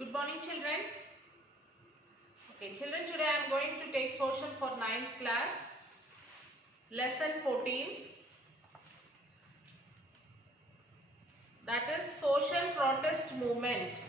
Good morning, children. Okay, children, today I am going to take social for 9th class, lesson 14. That is social protest movement.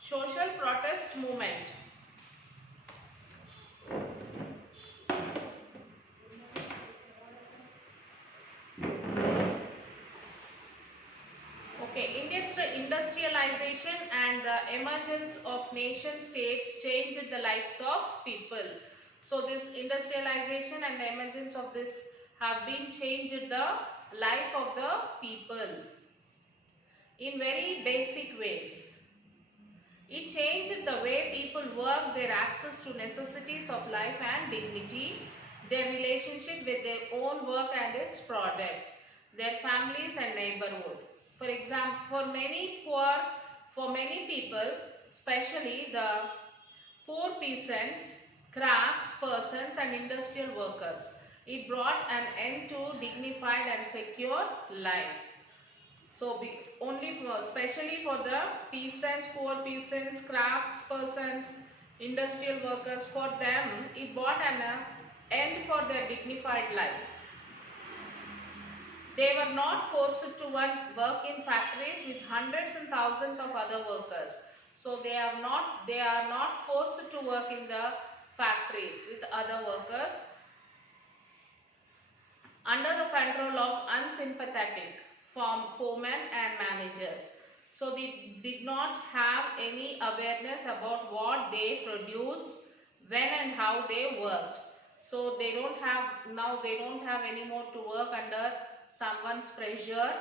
Social protest movement. Okay, industrialization and the emergence of nation states changed the lives of people. So this industrialization and the emergence of this have been changed the life of the people in very basic ways. It changed the way people work, their access to necessities of life and dignity, their relationship with their own work and its products, their families and neighborhood. For example, for many people, especially the poor peasants, crafts persons and industrial workers, it brought an end to dignified and secure life. So especially for the peasants, poor peasants, crafts persons, industrial workers, for them it brought an end for their dignified life. They were not forced to work in factories with hundreds and thousands of other workers. So they are not forced to work in the factories with other workers under the control of unsympathetic foremen and managers. So they did not have any awareness about what they produce, when and how they worked. So they don't have any more to work under someone's pressure,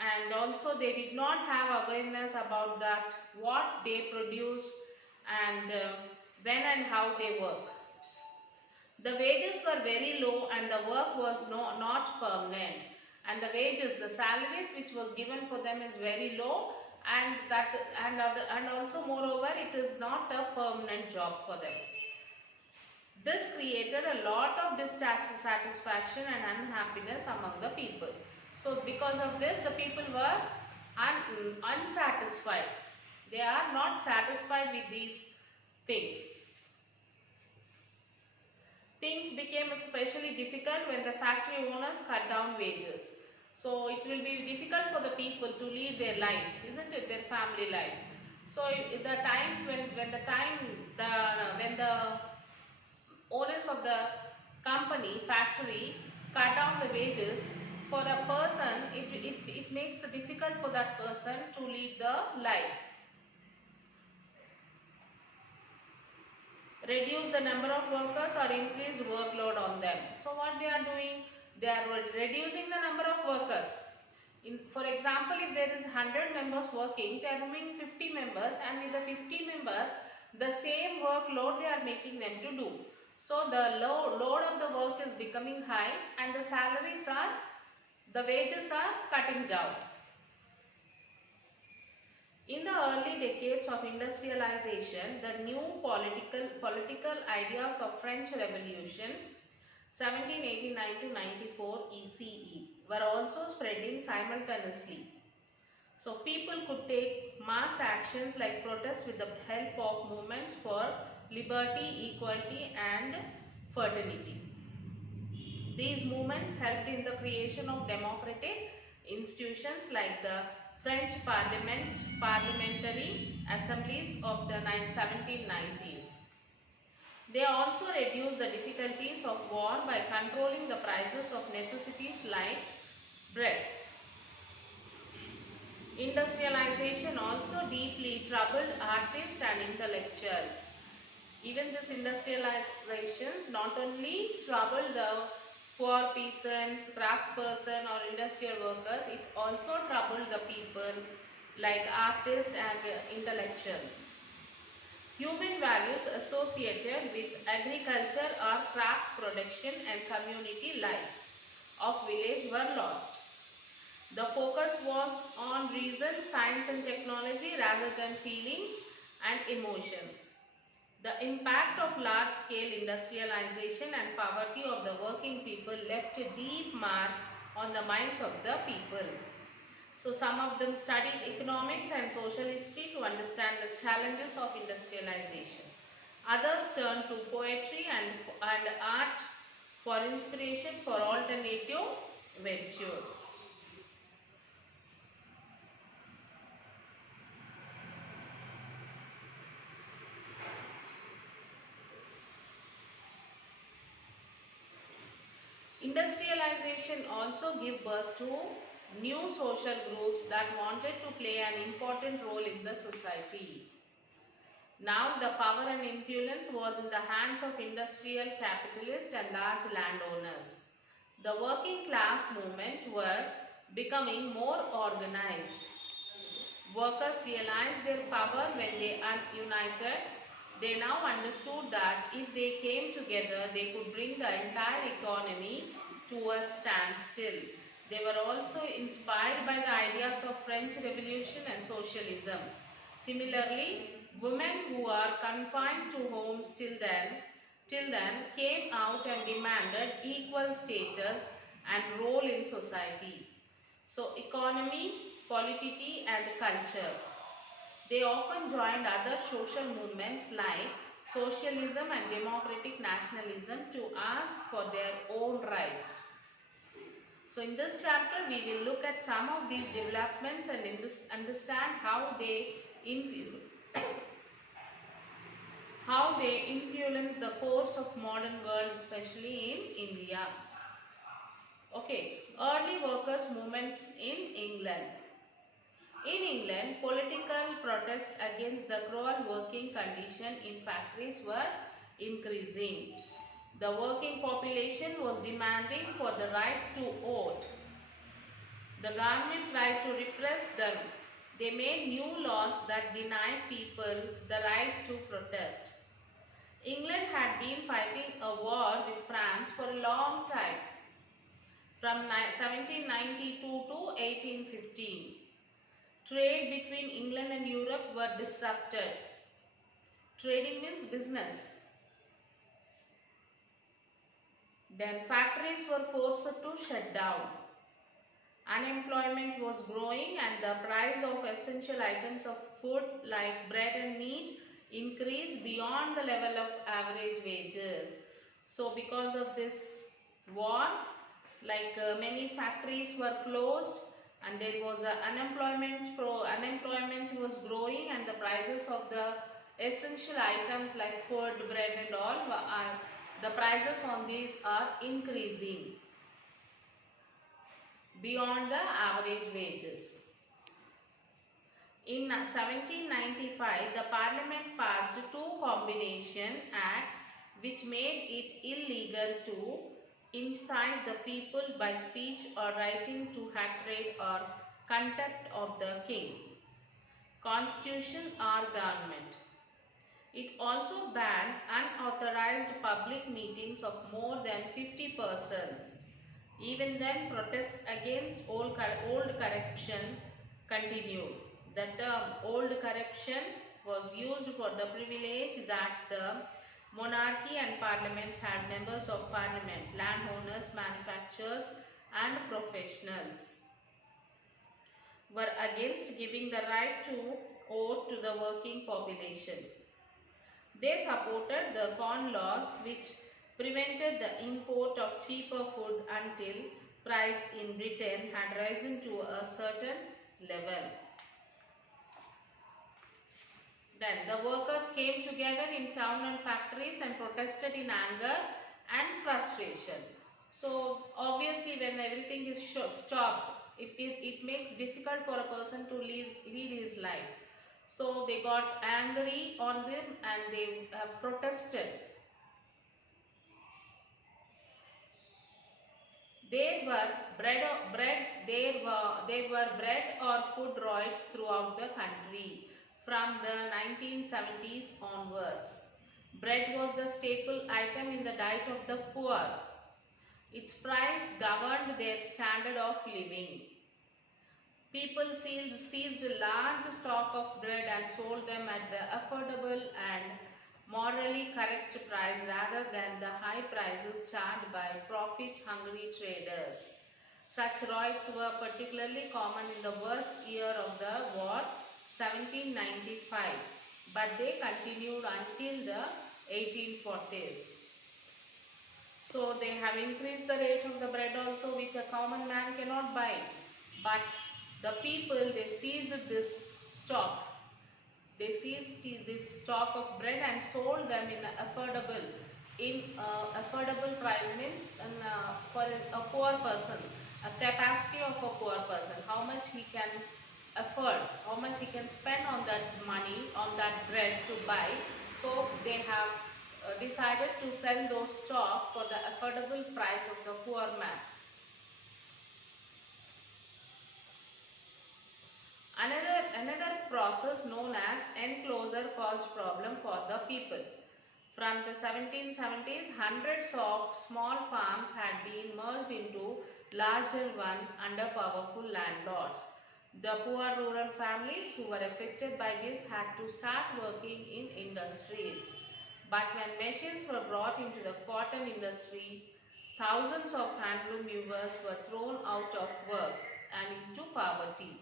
and also they did not have awareness about that what they produce and when and how they work. The wages were very low and the work was not permanent, and the salaries which was given for them is very low, and also moreover it is not a permanent job for them. This created a lot of dissatisfaction and unhappiness among the people. So because of this, the people were unsatisfied. They are not satisfied with these things. Things became especially difficult when the factory owners cut down wages. So it will be difficult for the people to lead their life, isn't it? Their family life. So the times when the owners of the company, factory cut down the wages for a person, it makes it difficult for that person to lead the life. Reduce the number of workers or increase workload on them. So what they are doing? They are reducing the number of workers. For example, if there is 100 members working, they are removing 50 members, and with the 50 members, the same workload they are making them to do. So the load of the work is becoming high, and the wages are cutting down. In the early decades of industrialization, the new political ideas of French Revolution 1789 to 94 ECE were also spreading simultaneously. So people could take mass actions like protests with the help of movements for liberty, equality and fraternity. These movements helped in the creation of democratic institutions like the French parliamentary assemblies of the 1790s. They also reduced the difficulties of war by controlling the prices of necessities like bread. Industrialization also deeply troubled artists and intellectuals. Even this industrializations not only troubled the poor peasants, craft person or industrial workers, it also troubled the people like artists and intellectuals. Human values associated with agriculture or craft production and community life of village were lost. The focus was on reason, science and technology rather than feelings and emotions. The impact of large-scale industrialization and poverty of the working people left a deep mark on the minds of the people. So some of them studied economics and social history to understand the challenges of industrialization. Others turned to poetry and art for inspiration for alternative ventures. Industrialization also gave birth to new social groups that wanted to play an important role in the society. Now the power and influence was in the hands of industrial capitalists and large landowners. The working class movement were becoming more organized. Workers realized their power when they united. They now understood that if they came together, they could bring the entire economy to a standstill. They were also inspired by the ideas of French Revolution and socialism. Similarly, women who are confined to homes till then came out and demanded equal status and role in society. So economy, politics and culture. They often joined other social movements like socialism and democratic nationalism to ask for their own rights. So in this chapter we will look at some of these developments and understand how they influence the course of modern world, especially in India. Okay, early workers' movements in England. In England, political protests against the cruel working condition in factories were increasing. The working population was demanding for the right to vote. The government tried to repress them. They made new laws that denied people the right to protest. England had been fighting a war with France for a long time, from 1792 to 1815. Trade between England and Europe were disrupted. Trading means business. Then factories were forced to shut down. Unemployment was growing and the price of essential items of food like bread and meat increased beyond the level of average wages. So because of this wars, many factories were closed and there was unemployment was growing and the prices of the essential items like food, bread and all the prices on these are increasing beyond the average wages. In 1795, the Parliament passed two combination acts which made it illegal to incite the people by speech or writing to hatred or contempt of the king, constitution or government. It also banned unauthorized public meetings of more than 50 persons. Even then, protests against old corruption continued. The term old corruption was used for the privilege that the monarchy and parliament had. Members of parliament, landowners, manufacturers and professionals were against giving the right to vote to the working population. They supported the Corn Laws, which prevented the import of cheaper food until price in Britain had risen to a certain level. Then the workers came together in town and factories and protested in anger and frustration. So obviously when everything is stopped, it makes difficult for a person to lead his life. So they got angry on them and they have protested. There were bread or food riots throughout the country from the 1970s onwards. Bread was the staple item in the diet of the poor. Its price governed their standard of living. People seized a large stock of bread and sold them at the affordable and morally correct price rather than the high prices charged by profit-hungry traders. Such riots were particularly common in the worst year of the war, 1795, but they continued until the 1840s. So they have increased the rate of the bread also, which a common man cannot buy. But the people, they seized this stock. They seized this stock of bread and sold them in affordable price, means for a poor person, a capacity of a poor person, how much he can afford, how much he can spend on that money, on that bread to buy. So they have decided to sell those stock for the affordable price of the poor man. Another process known as enclosure caused problem for the people. From the 1770s, hundreds of small farms had been merged into larger one under powerful landlords. The poor rural families who were affected by this had to start working in industries. But when machines were brought into the cotton industry, thousands of handloom weavers were thrown out of work and into poverty.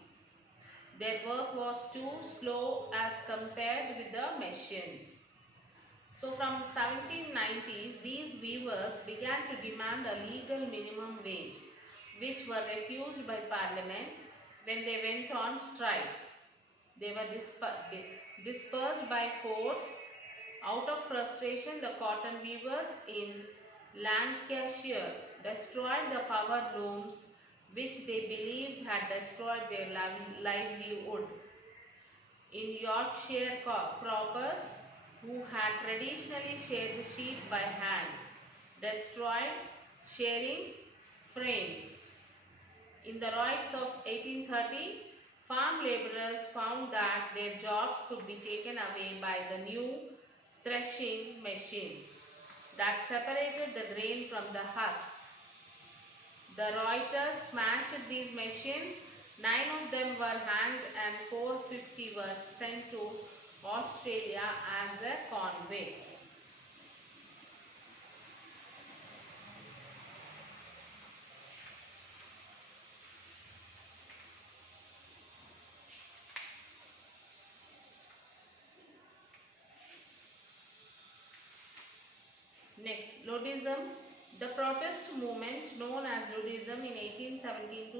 Their work was too slow as compared with the machines. So from 1790s, these weavers began to demand a legal minimum wage, which were refused by Parliament when they went on strike. They were dispersed by force. Out of frustration, the cotton weavers in Lancashire destroyed the power looms which they believed had destroyed their livelihood. In Yorkshire, croppers who had traditionally sheared the sheep by hand destroyed shearing frames. In the riots of 1830, farm labourers found that their jobs could be taken away by the new threshing machines that separated the grain from the husk. The rioters smashed these machines. 9 of them were hanged and 450 were sent to Australia as the convicts. Next, Luddism. The protest movement known as Luddism in 1811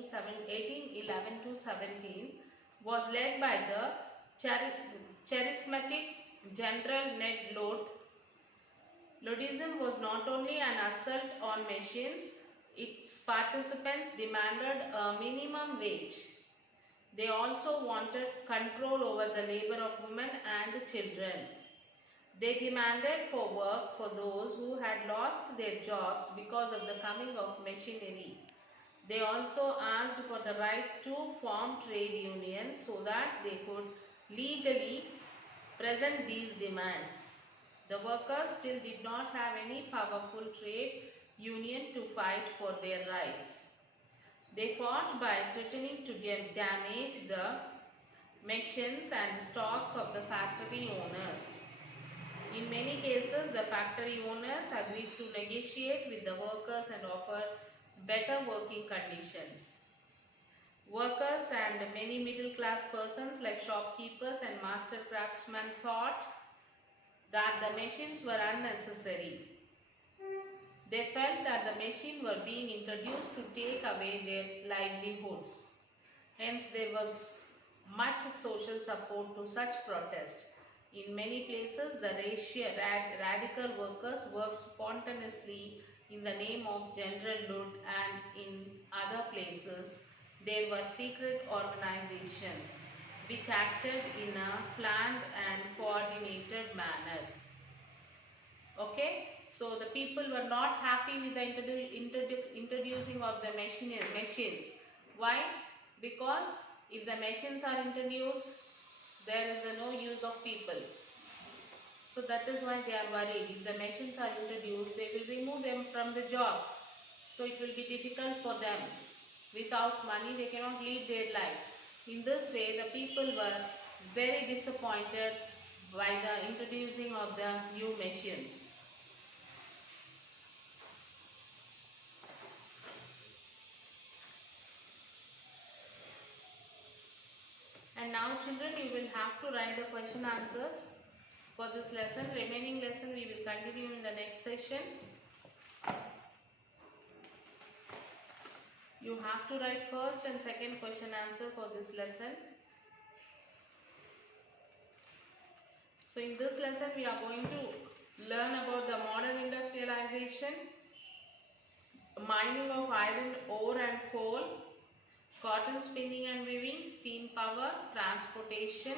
to 17 was led by the charismatic General Ned Lott. Luddism was not only an assault on machines, its participants demanded a minimum wage. They also wanted control over the labor of women and children. They demanded for work for those who had lost their jobs because of the coming of machinery. They also asked for the right to form trade unions so that they could legally present these demands. The workers still did not have any powerful trade union to fight for their rights. They fought by threatening to damage the machines and stocks of the factory owners. In many cases, the factory owners agreed to negotiate with the workers and offer better working conditions. Workers and many middle class persons like shopkeepers and master craftsmen thought that the machines were unnecessary. They felt that the machines were being introduced to take away their livelihoods. Hence, there was much social support to such protest. In many places, the radical workers worked spontaneously in the name of General Lott, and in other places, there were secret organizations which acted in a planned and coordinated manner. Okay, so the people were not happy with the introducing of the machines. Why? Because if the machines are introduced, there is no use of people. So that is why they are worried. If the machines are introduced, they will remove them from the job. So it will be difficult for them. Without money, they cannot lead their life. In this way, the people were very disappointed by the introducing of the new machines. And now children, you will have to write the question answers for this lesson. Remaining lesson we will continue in the next session. You have to write first and second question answer for this lesson. So in this lesson we are going to learn about the modern industrialization, mining of iron ore and coal, cotton spinning and weaving, steam power, transportation,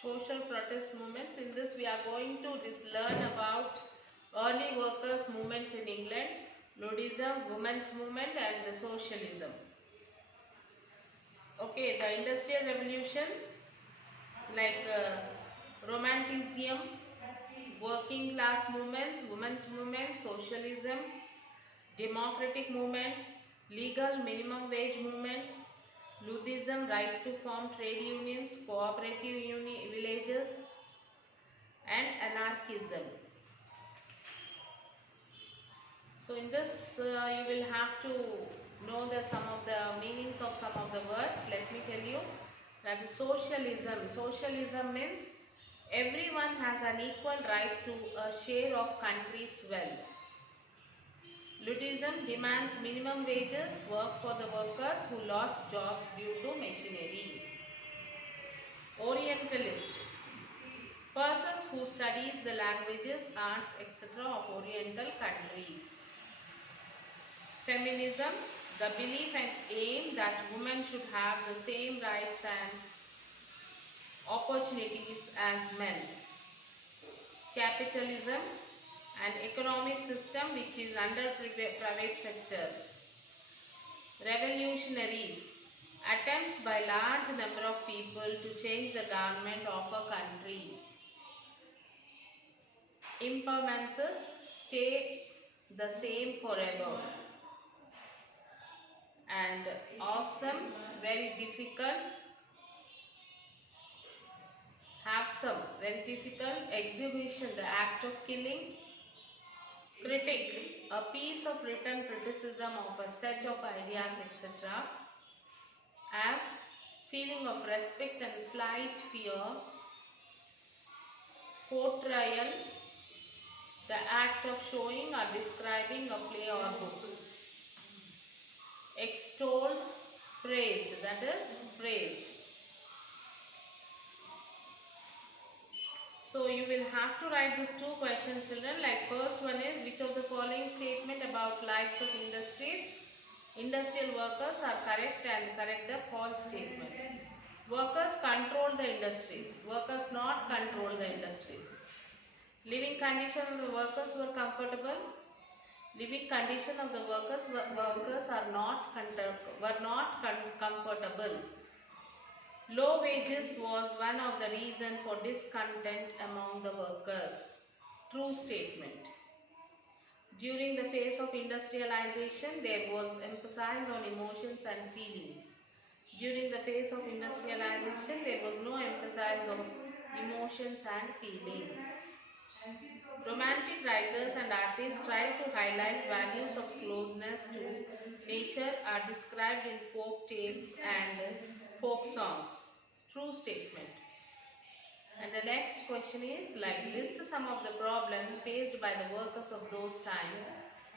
social protest movements. In this we are going to learn about early workers movements in England, Luddism, women's movement and the socialism. Okay, the industrial revolution, like romanticism, working class movements, women's movement, socialism, democratic movements, legal minimum wage movements, Luddism, right to form trade unions, cooperative villages and anarchism. So in this you will have to know some of the meanings of some of the words. Let me tell you that socialism. Socialism means everyone has an equal right to a share of country's wealth. Luddism demands minimum wages, work for the workers who lost jobs due to machinery. Orientalist. Persons who studies the languages, arts, etc. of Oriental countries. Feminism, the belief and aim that women should have the same rights and opportunities as men. Capitalism, an economic system which is under private sectors. Revolutionaries, attempts by large number of people to change the government of a country. Impermanences, stay the same forever. And awesome, very difficult, have some, very difficult. Exhibition, the act of killing. Critic, a piece of written criticism of a set of ideas, etc. And feeling of respect and slight fear. Portrayal, the act of showing or describing a play or book. Extolled, praised, that is praised. So you will have to write these two questions, children. Like first one is, which of the following statement about lives of industrial workers are correct, and correct the false statement. Workers control the industries. Workers not control the industries. Living condition of the workers were comfortable. Living condition of the workers are not comfortable. Low wages was one of the reasons for discontent among the workers. True statement. During the phase of industrialization, there was emphasis on emotions and feelings. During the phase of industrialization, there was no emphasis on emotions and feelings. Romantic writers and artists try to highlight values of closeness to nature are described in folk tales and folk songs. True statement. the next question is like list some of the problems faced by the workers of those times.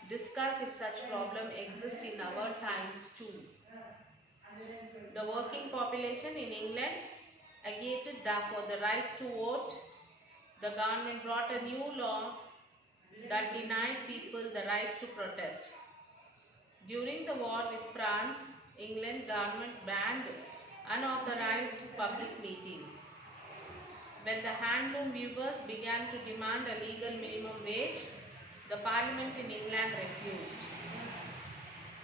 Discuss if such problem exists in our times too. The working population in England agitated for the right to vote. The government brought a new law that denied people the right to protest. During the war with France, England government banned unauthorized public meetings. When the handloom weavers began to demand a legal minimum wage, the Parliament in England refused.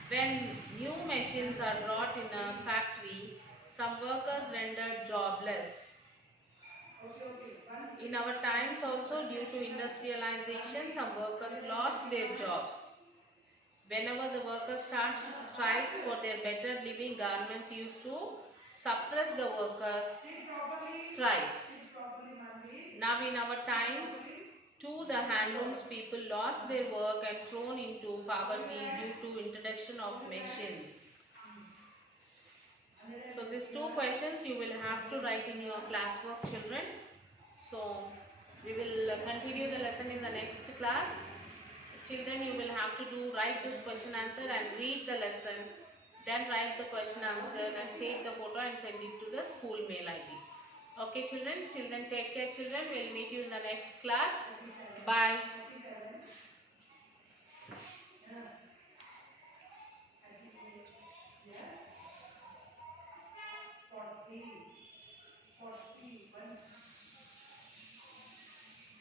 When new machines are brought in a factory, some workers rendered jobless. In our times also, due to industrialization, some workers lost their jobs. Whenever the workers start strikes for their better living, governments used to suppress the workers' strikes. Now in our times, too, the handlooms people lost their work and thrown into poverty due to introduction of machines. So these two questions you will have to write in your classwork, children. So we will continue the lesson in the next class. Till then you will have to write this question answer and read the lesson. Then write the question answer and take the photo and send it to the school mail ID. Okay children, till then take care children. We will meet you in the next class. Bye.